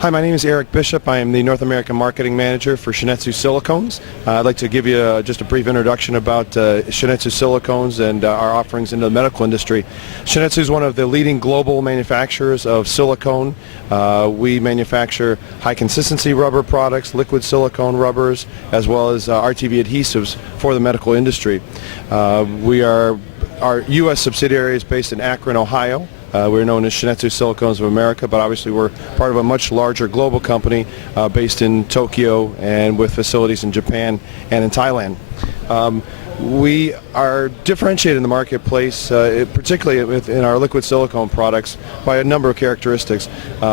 Hi, my name is Eric Bishop. I am the North American Marketing Manager for Shin-Etsu Silicones. I'd like to give you just a brief introduction about Shin-Etsu Silicones and our offerings into the medical industry. Shin-Etsu is one of the leading global manufacturers of silicone. We manufacture high consistency rubber products, liquid silicone rubbers, as well as RTV adhesives for the medical industry. Our U.S. subsidiary is based in Akron, Ohio. We're known as Shin-Etsu Silicones of America, but obviously we're part of a much larger global company based in Tokyo and with facilities in Japan and in Thailand. We are differentiated in the marketplace, particularly in our liquid silicone products, by a number of characteristics.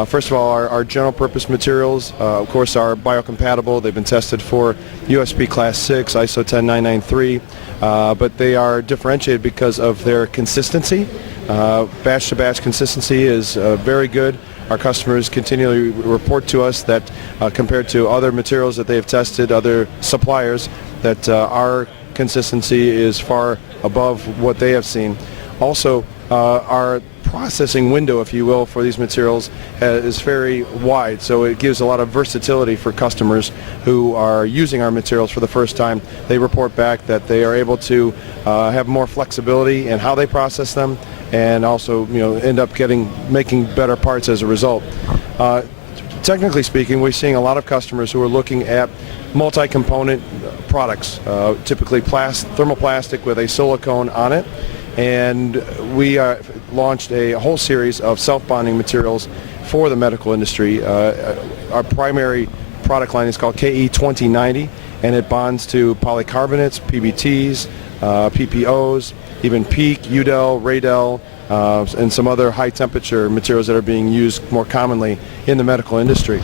First of all, our general purpose materials, of course, are biocompatible. They've been tested for USP Class 6, ISO 10993, but they are differentiated because of their consistency. Batch-to-batch consistency is very good. Our customers continually report to us that compared to other materials that they have tested, other suppliers, that our consistency is far above what they have seen. Also, our processing window, if you will, for these materials is very wide, so it gives a lot of versatility for customers who are using our materials for the first time. They report back that they are able to have more flexibility in how they process them, and also, end up making better parts as a result. Technically speaking, we're seeing a lot of customers who are looking at multi-component products, typically thermoplastic with a silicone on it, and we launched a whole series of self-bonding materials for the medical industry. Our primary product line is called KE2090, and it bonds to polycarbonates, PBTs, PPOs, even PEEK, UDEL, Radel, and some other high-temperature materials that are being used more commonly in the medical industry.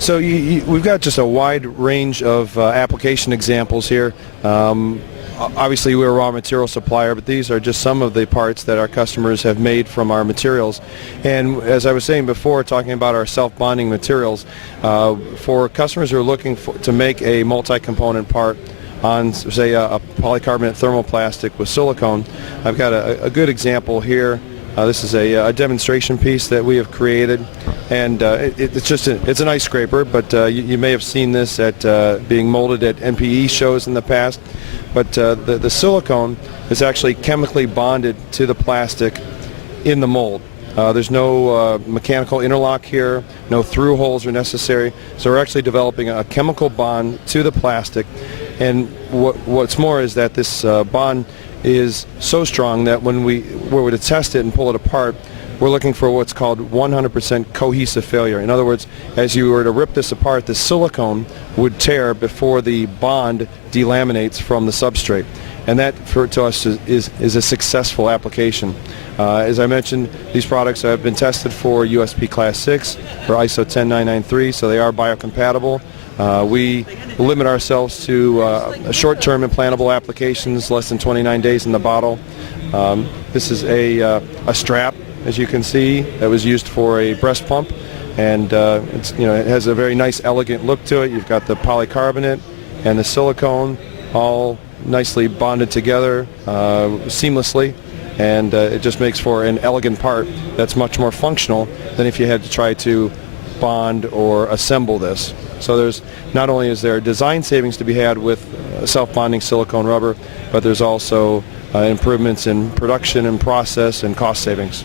So we've got just a wide range of application examples here. Obviously, we're a raw material supplier, but these are just some of the parts that our customers have made from our materials. And as I was saying before, talking about our self-bonding materials, for customers who are looking to make a multi-component part on, say, a polycarbonate thermoplastic with silicone, I've got a good example here. This is a demonstration piece that we have created, and it's an ice scraper, but you may have seen this at being molded at NPE shows in the past. But the silicone is actually chemically bonded to the plastic in the mold. There's no mechanical interlock here, no through holes are necessary, so we're actually developing a chemical bond to the plastic. And what's more is that this bond is so strong that when we were to test it and pull it apart, we're looking for what's called 100% cohesive failure. In other words, as you were to rip this apart, the silicone would tear before the bond delaminates from the substrate. And that, to us, is a successful application. As I mentioned, these products have been tested for USP Class 6 or ISO 10993, so they are biocompatible. We limit ourselves to short-term implantable applications, less than 29 days in the bottle. This is a strap, as you can see, that was used for a breast pump, and it has a very nice, elegant look to it. You've got the polycarbonate and the silicone all nicely bonded together seamlessly, and it just makes for an elegant part that's much more functional than if you had to try to bond or assemble this. So there's not only is there design savings to be had with self-bonding silicone rubber, but there's also improvements in production and process and cost savings.